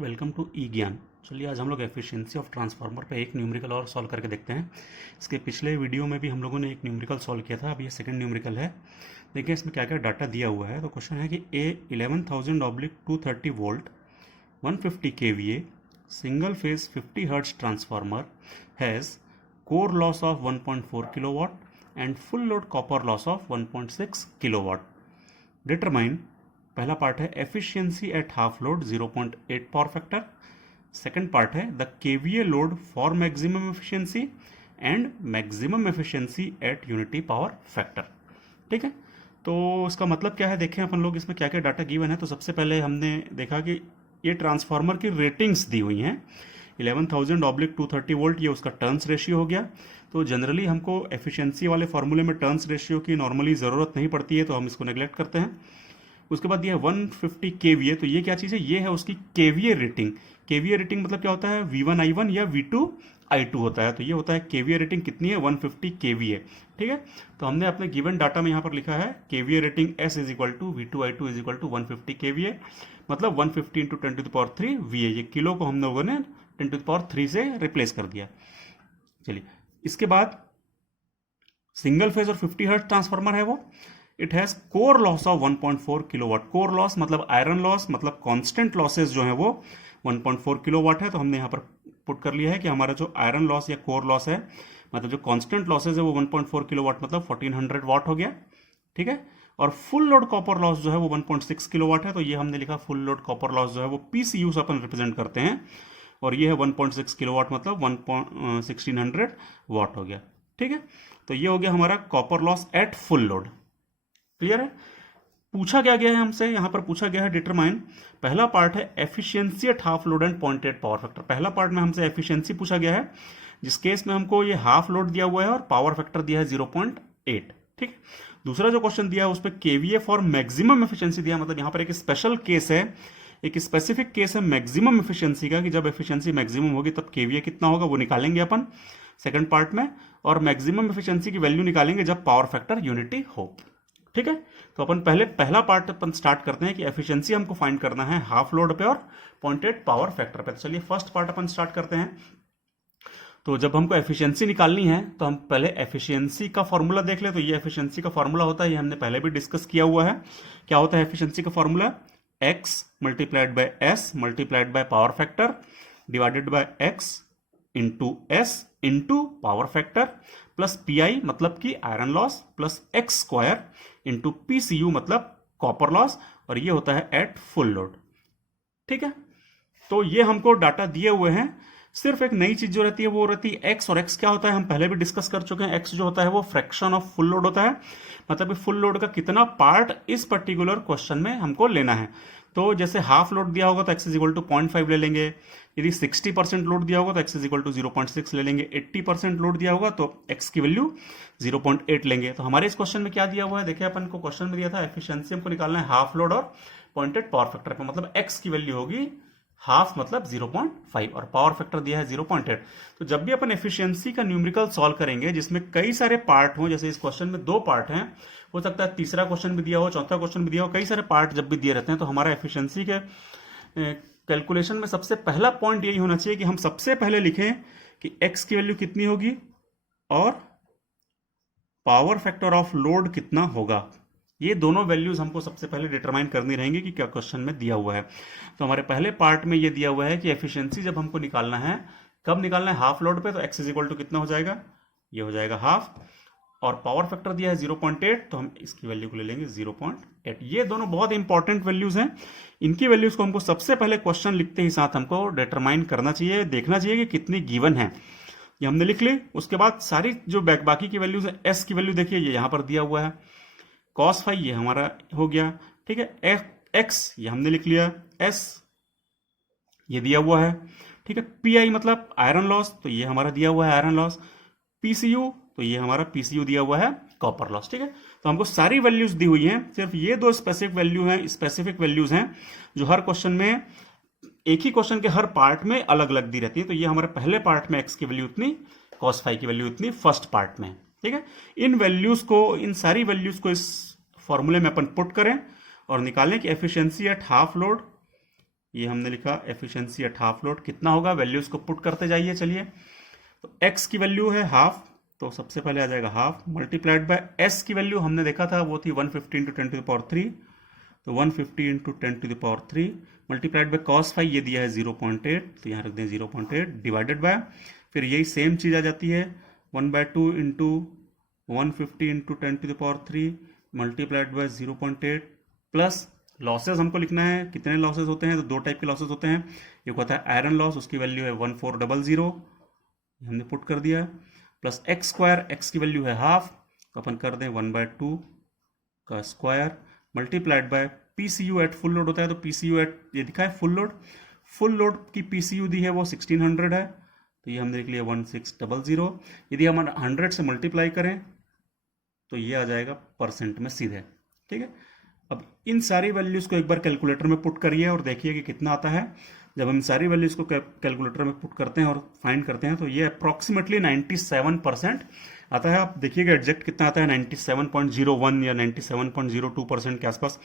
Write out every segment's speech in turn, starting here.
Welcome to ई ज्ञान। चलिए आज हम लोग एफिशिएंसी ऑफ ट्रांसफार्मर पे एक न्यूमेरिकल और सॉल्व करके देखते हैं। इसके पिछले वीडियो में भी हम लोगों ने एक न्यूमेरिकल सॉल्व किया था, अब ये सेकंड न्यूमेरिकल है। देखिए इसमें क्या क्या डाटा दिया हुआ है। तो क्वेश्चन है कि a 11,000/230 volt 150 kVA single phase 50 hertz transformer has core loss of 1.4 kilowatt and full load copper loss of 1.6 kilowatt. Determine, पहला पार्ट है efficiency at half load 0.8 power factor. Second part है the kVA load for maximum efficiency and maximum efficiency at unity power factor. ठीक है, तो इसका मतलब क्या है, देखें अपन लोग इसमें क्या क्या डाटा गिवन है। तो सबसे पहले हमने देखा कि ये ट्रांसफार्मर की रेटिंग्स दी हुई हैं। 11,000/230 वोल्ट, ये उसका टर्न्स रेशियो हो गया। तो जनरली हमको एफिशिएंसी वाले फॉर्मूले में टर्न्स रेशियो की नॉर्मली ज़रूरत नहीं पड़ती है, तो हम इसको नेग्लेक्ट करते हैं। उसके बाद ये है 150 kVA, तो ये क्या चीज़ है, ये है उसकी केवीए रेटिंग। केवीए रेटिंग मतलब क्या होता है, V1I1 या V2I2 होता है। तो ये होता है केवीए रेटिंग कितनी है, 150 kVA। ठीक है, तो हमने अपने गिवन डाटा में यहाँ पर लिखा है KVA rating S = V2I2 = 150 kVA, मतलब 150 × 10⁻³ VA। ये किलो को हम लोगों ने 10⁻³ से रिप्लेस कर दिया। चलिए, इसके बाद सिंगल फेज और 50 हर्ट्ज ट्रांसफार्मर है वो। It has core loss of 1.4 kilowatt. Core loss मतलब आयरन लॉस, मतलब कांस्टेंट लॉसेस जो है वो 1.4 किलोवाट है। तो हमने यहाँ पर पुट कर लिया है कि हमारा जो आयरन लॉस या कोर लॉस है, मतलब जो कांस्टेंट लॉसेस है वो 1.4 किलोवाट, मतलब 1400 वाट हो गया। ठीक है, और फुल लोड कॉपर लॉस जो है वो 1.6 किलोवाट है। तो ये हमने लिखा फुल लोड कॉपर लॉस जो है वो पीसीयू से अपन रिप्रेजेंट करते हैं, और ये है 1.6 किलोवाट, मतलब 1600 वाट हो गया। ठीक है, तो ये हो गया हमारा copper loss at full load. Clear है। पूछा क्या गया है हमसे, यहां पर पूछा गया है डिटरमाइन, पहला पार्ट है efficiency at half load and 0.8 power factor. पहला पार्ट में हमसे एफिशिएंसी पूछा गया है, जिस केस में हमको ये हाफ लोड दिया हुआ है और पावर फैक्टर दिया है 0.8। ठीक, दूसरा जो क्वेश्चन दिया है उस पर केवीए फॉर मैक्सिमम एफिशिएंसी दिया, मतलब यहां पर एक स्पेशल केस है, एक स्पेसिफिक केस है मैक्सिमम एफिशिएंसी का, कि जब एफिशिएंसी मैक्सिमम होगी तब केवीए कितना होगा वो निकालेंगे अपन सेकंड पार्ट में, और मैक्सिमम एफिशिएंसी की वैल्यू निकालेंगे जब पावर फैक्टर यूनिटी हो। ठीक है, तो अपन पहला पार्ट अपन स्टार्ट करते हैं कि एफिशिएंसी हमको फाइंड करना है हाफ लोड पे और 0.8 पावर फैक्टर पे। तो चलिए फर्स्ट पार्ट अपन स्टार्ट करते हैं। तो जब हमको एफिशिएंसी निकालनी है तो हम पहले एफिशिएंसी का फॉर्मूला देख ले। तो ये एफिशिएंसी का फॉर्मूला होता है, ये हमने पहले भी डिस्कस किया हुआ है। क्या होता है एफिशिएंसी का formula, x × S × power factor divided by x × S × power factor plus PI मतलब कि iron loss plus x² × PCU मतलब कॉपर लॉस, और ये होता है एट फुल लोड। ठीक है, तो ये हमको डाटा दिए हुए हैं। सिर्फ एक नई चीज जो रहती है वो रहती है x, और x क्या होता है हम पहले भी डिस्कस कर चुके हैं। x जो होता है वो फ्रैक्शन ऑफ फुल लोड होता है, मतलब फुल लोड का कितना पार्ट इस पर्टिकुलर क्वेश्चन में हमको लेना है। तो जैसे हाफ लोड दिया होगा तो x = 0.5 ले लेंगे, यदि 60% लोड दिया होगा तो x = 0.6 ले लेंगे, 80% लोड दिया होगा तो x की वैल्यू 0.8 लेंगे। तो हमारे इस क्वेश्चन में क्या दिया हुआ है, देखिए अपन को क्वेश्चन में दिया था एफिशिएंसी हमको निकालना है हाफ लोड और 0.8 पावर फैक्टर पे, मतलब x की वैल्यू होगी हाफ मतलब 0.5 और पावर फैक्टर दिया है 0.8। तो जब भी अपन एफिशिएंसी का न्यूमेरिकल सॉल्व करेंगे जिसमें कई सारे पार्ट हों, जैसे इस क्वेश्चन में 2 पार्ट हैं, हो सकता है तीसरा क्वेश्चन भी दिया हो, चौथा क्वेश्चन भी दिया हो, कई सारे पार्ट जब भी दिए रहते हैं, तो हमारा एफिशिएंसी के कैलकुलेशन में सबसे पहला पॉइंट यही होना चाहिए कि हम सबसे पहले लिखें कि x की वैल्यू कितनी होगी और पावर फैक्टर ऑफ लोड कितना होगा। ये दोनों वैल्यूज हमको सबसे पहले डिटरमाइन करनी रहेंगी कि क्या क्वेश्चन में दिया हुआ है। तो हमारे पहले पार्ट में ये दिया हुआ है कि एफिशिएंसी जब हमको निकालना है, कब निकालना है, हाफ लोड पे, तो x = कितना हो जाएगा, ये हो जाएगा हाफ, और पावर फैक्टर दिया है 0.8, तो हम इसकी वैल्यू को ले लेंगे 0.8। ये दोनों बहुत इंपॉर्टेंट वैल्यूज हैं, इनकी वैल्यूज को हमको सबसे पहले क्वेश्चन लिखते ही साथ हमको डिटरमाइन करना चाहिए, देखना चाहिए कि कितनी गिवन है। ये हमने लिख ली। उसके बाद सारी जो बाकी की वैल्यूज है, s की वैल्यू देखिए ये यहां पर दिया हुआ है, cos फाई ये हमारा हो गया। ठीक है, x ये हमने लिख लिया, s ये दिया हुआ है। ठीक है, PI मतलब आयरन लॉस, तो ये हमारा दिया हुआ है आयरन लॉस, PCU तो ये हमारा PCU दिया हुआ है कॉपर लॉस। ठीक है, तो हमको सारी वैल्यूज दी हुई हैं, सिर्फ ये 2 स्पेसिफिक वैल्यूज हैं जो हर क्वेश्चन में, एक ही क्वेश्चन के हर पार्ट में अलग अलग दी रहती है। तो ये हमारे पहले पार्ट में x की वैल्यू इतनी, cos फाई की वैल्यू इतनी फर्स्ट पार्ट में। ठीक है, इन वैल्यूज को, इन सारी वैल्यूज को इस फॉर्मूले में अपन पुट करें और निकालें कि एफिशिएंसी एट हाफ लोड ये हमने लिखा एफिशिएंसी एट हाफ लोड कितना होगा, वैल्यूज को पुट करते जाइए। चलिए, तो x की वैल्यू है हाफ, तो सबसे पहले आ जाएगा हाफ मल्टीप्लाइड बाय s की वैल्यू हमने देखा था वो थी 150 इंटू 10 टू द पावर 3, तो 150 into 10 to the power 3 multiplied by cos phi, ये दिया है 0.8, तो यहाँ रख दें 0.8 डिवाइडेड बाय, फिर यही सेम चीज़ आ जाती है 1/2 into 150 into 10 to the power 3 multiplied by 0.8 plus losses हमको लिखना है, कितने लॉसेस होते हैं, तो दो टाइप के लॉसेस होते हैं। एक होता है आयरन लॉस, उसकी वैल्यू है 1400, हमने पुट कर दिया, प्लस एक्स स्क्वायर, एक्स की वैल्यू है हाफ, तो अपन कर दें 1/2 का square multiplied by PCU at full load होता है, तो पीसीयू एट ये दिखा है फुल लोड की पीसीयू दी है वो 1600 है, तो ये हमने लिख लिया 1600। यदि हम 100 से मल्टीप्लाई करें तो ये आ जाएगा परसेंट में सीधे। ठीक है, अब इन सारी वैल्यूज को एक बार कैलकुलेटर में पुट करिए और देखिए कि कितना आता है। जब हम सारी वैल्यूज को कैलकुलेटर में पुट करते हैं और फाइंड करते हैं तो ये अप्रॉक्सीमेटली 97% आता है। आप देखिएगा एग्जैक्ट कितना आता है, 97.01 या 97.02% के आसपास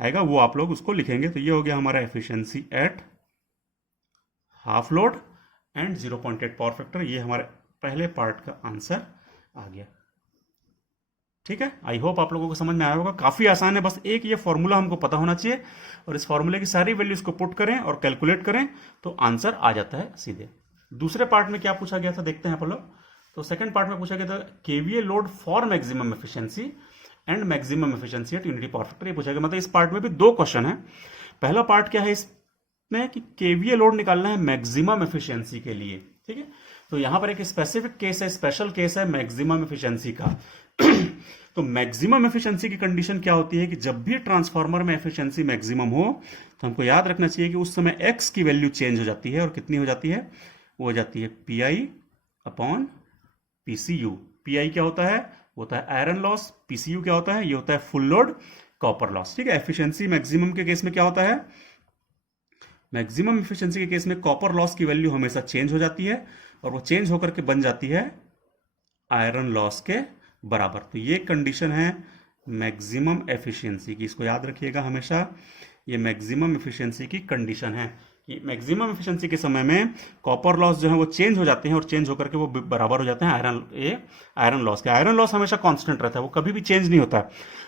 आएगा, वो आप लोग उसको लिखेंगे। तो ये हो गया हमारा efficiency at half load and 0.8 power factor, ये हमारे पहले पार्ट का आंसर आ गया। ठीक है, आई होप आप लोगों को समझ में आया होगा। काफी आसान है, बस एक ये फॉर्मूला हमको पता होना चाहिए और इस फॉर्मूले की सारी वैल्यूज को पुट करें और कैलकुलेट करें तो आंसर आ जाता है सीधे। दूसरे पार्ट में क्या पूछा गया था देखते हैं आप लोग। तो सेकंड पार्ट में पूछा गया था KVA load for maximum efficiency and maximum efficiency at unity power factor, ये पूछा गया। मतलब इस पार्ट में भी दो क्वेश्चन है। पहला पार्ट क्या है इसमें कि केवीए लोड निकालना है मैक्सिमम एफिशिएंसी के लिए। ठीक है, तो यहां पर एक स्पेसिफिक केस है, स्पेशल केस है मैक्सिमम एफिशिएंसी का। तो मैक्सिमम एफिशिएंसी की कंडीशन क्या होती है कि जब भी ट्रांसफार्मर में एफिशिएंसी मैक्सिमम हो तो हमको याद रखना चाहिए कि उस समय एक्स की वैल्यू चेंज हो जाती है, और कितनी हो जाती है, वो हो जाती है पीआई अपॉन पीसीयू। पीआई क्या होता है, वो होता है आयरन लॉस, पीसीयू क्या होता है, ये होता है फुल लोड कॉपर लॉस। ठीक है, एफिशिएंसी मैक्सिमम के केस में क्या होता है, मैक्सिमम एफिशिएंसी के केस में कॉपर लॉस की वैल्यू हमेशा चेंज हो जाती है और वो चेंज होकर के बन जाती है आयरन लॉस के बराबर। तो ये कंडीशन है मैक्सिमम एफिशिएंसी की, इसको याद रखिएगा हमेशा। ये मैक्सिमम एफिशिएंसी की कंडीशन है कि मैक्सिमम एफिशिएंसी के समय में कॉपर लॉस जो है वो चेंज हो जाते हैं और चेंज होकर के वो बराबर हो जाते हैं आयरन लॉस के। आयरन लॉस हमेशा कांस्टेंट रहता है, वो कभी भी चेंज नहीं होता,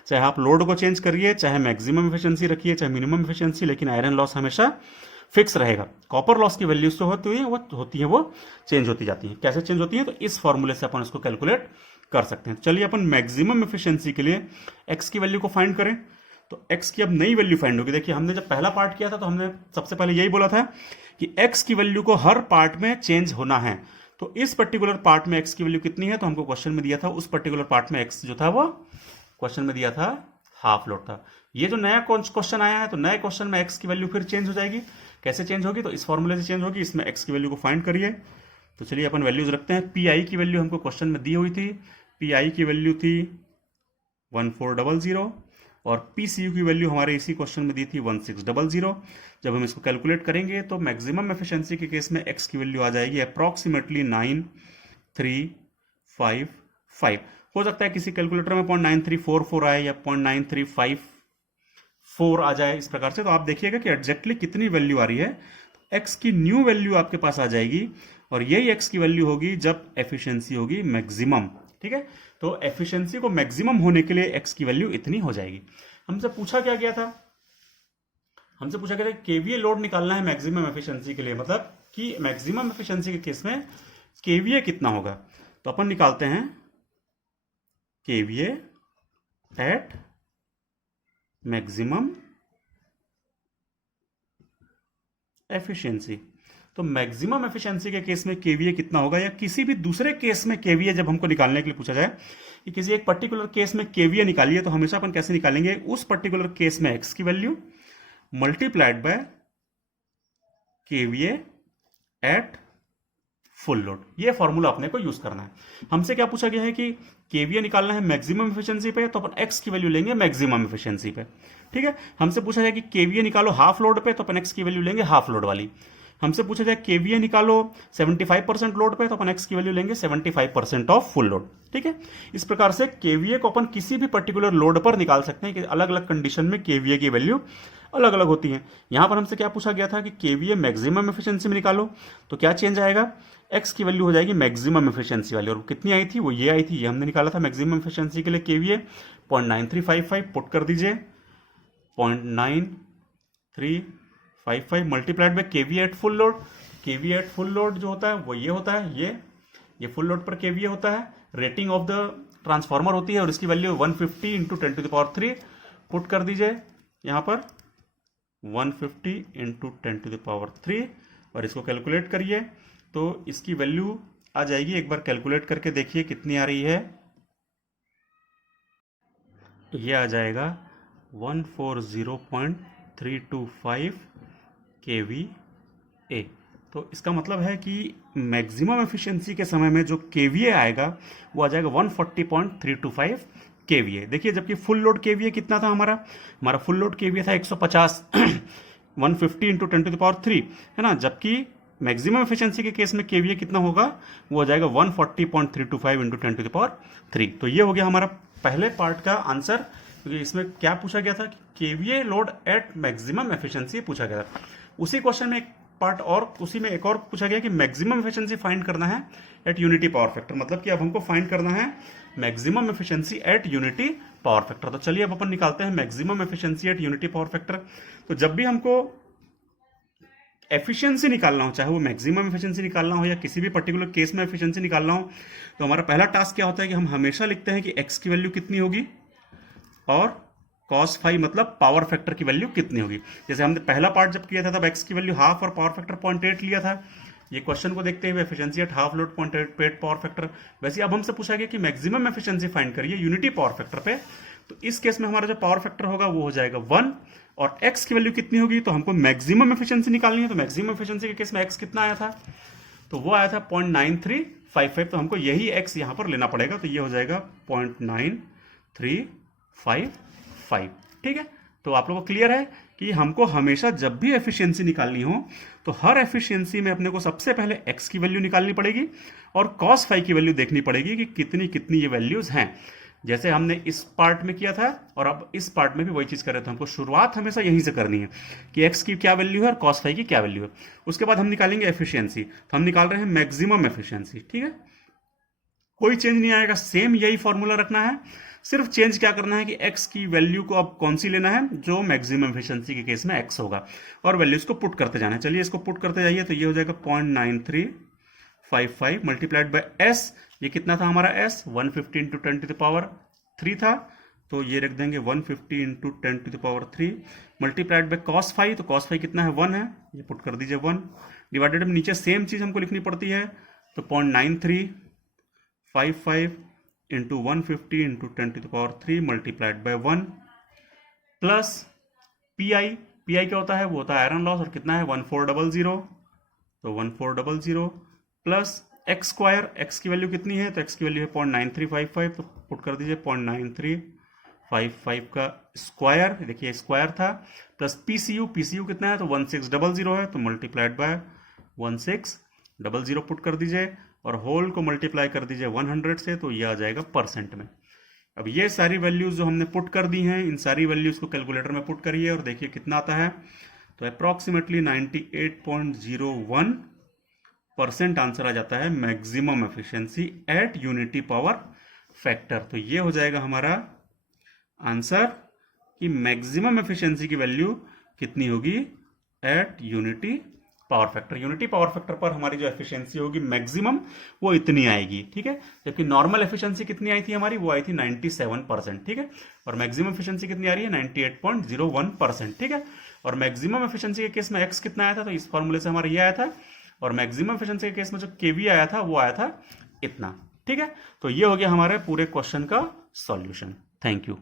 चाहे आप लोड को चेंज करिए, चाहे मैक्सिमम एफिशिएंसी रखिए, चाहे मिनिमम एफिशिएंसी, लेकिन आयरन लॉस हमेशा फिक्स रहेगा। कॉपर लॉस की वैल्यूज जो होती है वो चेंज होती जाती है। कैसे चेंज होती है, तो इस फॉर्मूले से अपन इसको कैलकुलेट कर सकते हैं। चलिए अपन मैक्सिमम एफिशिएंसी के लिए एक्स की वैल्यू को फाइंड करें। तो एक्स की अब नई वैल्यू फाइंड होगी। देखिए हमने जब पहला पार्ट किया था तो हमने सबसे पहले यही बोला था कि एक्स की वैल्यू को हर पार्ट में चेंज होना है। तो इस पर्टिकुलर पार्ट में एक्स की वैल्यू कितनी है, तो हमको क्वेश्चन में दिया था उस पर्टिकुलर पार्ट में एक्स जो था वो क्वेश्चन में दिया था हाफ लोड था। ये जो नया क्वेश्चन आया है तो नए क्वेश्चन में एक्स की वैल्यू फिर चेंज हो जाएगी। कैसे चेंज होगी, तो इस फॉर्मूले से चेंज होगी। इसमें एक्स की वैल्यू को फाइंड करिए। तो चलिए अपन वैल्यूज रखते हैं। पी आई की वैल्यू हमको क्वेश्चन में दी हुई थी, पी आई की वैल्यू थी 1400 और पी सी यू की वैल्यू हमारे इसी क्वेश्चन में दी थी 1600। जब हम इसको कैलकुलेट करेंगे तो मैक्सिमम एफिशिएंसी के केस में एक्स की वैल्यू आ जाएगी अप्रॉक्सीमेटली 9355। हो सकता है किसी कैलकुलेटर में 0.9344 आए या 0.9354 आ जाए, इस प्रकार से। तो आप देखिएगा कि एग्जैक्टली कितनी वैल्यू आ रही है। एक्स की न्यू वैल्यू आपके पास आ जाएगी और यही एक्स की वैल्यू होगी जब एफिशिएंसी होगी मैक्सिमम। ठीक है, तो एफिशिएंसी को मैक्सिमम होने के लिए एक्स की वैल्यू इतनी हो जाएगी। हमसे पूछा क्या गया था, हमसे पूछा गया था केवीए लोड निकालना है मैक्सिमम एफिशिएंसी के लिए, मतलब कि मैक्सिमम एफिशिएंसी के केस में केवीए कितना होगा। तो अपन निकालते हैं केवीए एट मैक्सिमम एफिशिएंसी। तो मैक्सिमम एफिशिएंसी के केस में केवीए कितना होगा, या किसी भी दूसरे केस में केवीए जब हमको निकालने के लिए पूछा जाए कि किसी एक पर्टिकुलर केस में केवीए निकालिए, तो हमेशा अपन कैसे निकालेंगे, उस पर्टिकुलर केस में एक्स की value multiplied by KVA at full load. ये फॉर्मूला अपने को यूज करना है। हमसे क्या पूछा गया है कि केवीए निकालना है मैक्सिमम एफिशिएंसी पे, तो अपन एक्स की वैल्यू लेंगे मैक्सिमम एफिशिएंसी पे। ठीक है, हमसे पूछा जाए कि केवीए निकालो हाफ लोड पे, तो अपन एक्स की वैल्यू लेंगे हाफ लोड वाली। हमसे पूछा जाए केवीए निकालो 75% लोड पे, तो अपन एक्स की वैल्यू लेंगे 75% ऑफ फुल लोड। ठीक है, इस प्रकार से केवीए को अपन किसी भी पर्टिकुलर लोड पर निकाल सकते हैं कि अलग अलग कंडीशन में केवीए की वैल्यू अलग अलग होती हैं। यहाँ पर हमसे क्या पूछा गया था कि केवीए मैक्सिमम एफिशिएंसी में निकालो, तो क्या चेंज आएगा, एक्स की वैल्यू हो जाएगी मैक्सिमम एफिशिएंसी वाली, और कितनी आई थी, वो ये आई थी, ये हमने निकाला था मैक्सिमम एफिशिएंसी के लिए केवीए 0.9355, पुट कर दीजिए 0.9355 multiplied by KVA at full load. KVA at full load जो होता है वो ये होता है, ये फुल लोड पर केवीए होता है, रेटिंग ऑफ द ट्रांसफार्मर होती है, और इसकी वैल्यू 150 इंटू 10⁻³ पुट कर दीजिए यहाँ पर 150 इंटू 10⁻³, और इसको कैलकुलेट करिए तो इसकी वैल्यू आ जाएगी, एक बार कैलकुलेट करके देखिए कितनी आ रही है, ये आ जाएगा 140.325 kVA। तो इसका मतलब है कि मैक्सिमम एफिशिएंसी के समय में जो केवीए आएगा वो आ जाएगा 140.325 केवीए। देखिए, जबकि फुल लोड केवीए कितना था, हमारा फुल लोड केवीए था 150 150 इंटू 10⁻³ है ना, जबकि मैक्सिमम एफिशिएंसी के केस में केवीए कितना होगा, वो हो जाएगा 140.325 इंटू 10⁻³। तो ये हो गया हमारा पहले पार्ट का आंसर, क्योंकि इसमें क्या पूछा गया था कि KVA load at maximum efficiency पूछा गया था। उसी क्वेश्चन में एक पार्ट और, उसी में एक और पूछा गया कि मैक्सिमम एफिशिएंसी फाइंड करना है एट यूनिटी पावर फैक्टर, मतलब कि अब हमको फाइंड करना है maximum efficiency at unity power factor. तो चलिए अब अपन निकालते हैं maximum efficiency at unity power factor. तो जब भी हमको एफिशिएंसी निकालना हो, चाहे वो मैक्सिमम एफिशिएंसी निकालना हो या किसी भी पर्टिकुलर केस में एफिशिएंसी निकालना हो, तो हमारा पहला टास्क क्या होता है कि हम हमेशा लिखते हैं कि एक्स की वैल्यू कितनी होगी और cos फाई मतलब पावर फैक्टर की वैल्यू कितनी होगी। जैसे हमने पहला पार्ट जब किया था तब एक्स की वैल्यू हाफ और पावर फैक्टर 0.8 लिया था। ये क्वेश्चन को देखते हुए efficiency at half load 0.8 power factor. वैसे अब हमसे पूछा गया कि मैक्सिमम एफिशिएंसी फाइंड करिए यूनिटी पावर फैक्टर पे, तो इस केस में हमारा जो पावर फैक्टर होगा वो हो जाएगा 1, और एक्स की वैल्यू कितनी होगी, तो हमको मैक्सिमम एफिशिएंसी निकालनी है। तो मैक्सिमम एफिशिएंसी के केस में एक्स कितना आया था, तो वो आया था 0.9355, तो हमको यही एक्स यहाँ पर लेना पड़ेगा, तो ये हो जाएगा 0.9355। ठीक है, तो आप लोगों को क्लियर है कि हमको हमेशा जब भी एफिशिएंसी निकालनी हो तो हर एफिशिएंसी में अपने को सबसे पहले एक्स की वैल्यू निकालनी पड़ेगी और cos फाई की वैल्यू देखनी पड़ेगी कि कितनी कितनी ये वैल्यूज हैं। जैसे हमने इस पार्ट में किया था और अब इस पार्ट में भी वही चीज कर रहे थे। हमको शुरुआत हमेशा यहीं से करनी है कि एक्स की क्या वैल्यू है और cos फाई की क्या वैल्यू है। उसके बाद हम निकालेंगे एफिशिएंसी, तो हम निकाल रहे हैं मैक्सिमम एफिशिएंसी। ठीक है, कोई चेंज नहीं आएगा, सेम यही फॉर्मूला रखना है, सिर्फ चेंज क्या करना है कि x की वैल्यू को अब कौन सी लेना है, जो मैक्सिमम एफिशिएंसी के केस में x होगा, और वैल्यूज को पुट करते जाना है। चलिए इसको पुट करते जाइए, तो ये हो जाएगा 0.9355 मल्टीप्लाइड बाय s। ये कितना था हमारा s, 150 इंटू 10⁻³ था, तो ये रख देंगे 150 into 10⁻³ multiplied by cos phi. तो cos फाई कितना है, 1 है, ये पुट कर दीजिए 1 डिवाइडेड में नीचे सेम चीज हमको लिखनी पड़ती है, तो 0.9355 into 150 into 10⁻³ multiplied bye 1 plus P I क्या होता है, वो होता है आयरन लॉस, और कितना है 1400, तो 1400 प्लस एक्स स्क्वायर, एक्स की वैल्यू कितनी है, तो एक्स की वैल्यू है 0.9355, तो पुट कर दीजिए 0.9355 का स्क्वायर, देखिए स्क्वायर था, प्लस पीसीयू कितना है, तो 1600 है, तो मल्टीप्लाइड बाय 1600 पुट कर दीजिए और होल को मल्टीप्लाई कर दीजिए 100 से, तो ये आ जाएगा परसेंट में। अब ये सारी वैल्यूज जो हमने पुट कर दी हैं, इन सारी वैल्यूज को कैलकुलेटर में पुट करिए और देखिए कितना आता है, तो अप्रॉक्सीमेटली 98.01% आंसर आ जाता है maximum efficiency at unity power factor. तो ये हो जाएगा हमारा आंसर कि मैक्सिमम एफिशिएंसी की वैल्यू कितनी होगी eight unity power factor. Unity power factor पर हमारी जो एफिशिएंसी होगी मैक्सिमम वो इतनी आएगी। ठीक है, जबकि नॉर्मल एफिशिएंसी कितनी आई थी हमारी, वो आई थी 97%। ठीक है, और मैक्सिमम एफिशिएंसी कितनी आ रही है 98.01%। ठीक है, और मैक्सिमम एफिशिएंसी के केस में एक्स कितना आया था, तो इस फॉर्मूले से हमारा ये आया था, और मैक्सिमम एफिशिएंसी के केस में जो केवी आया था वो आया था इतना। ठीक है, तो ये हो गया हमारे पूरे क्वेश्चन का सॉल्यूशन। Thank you.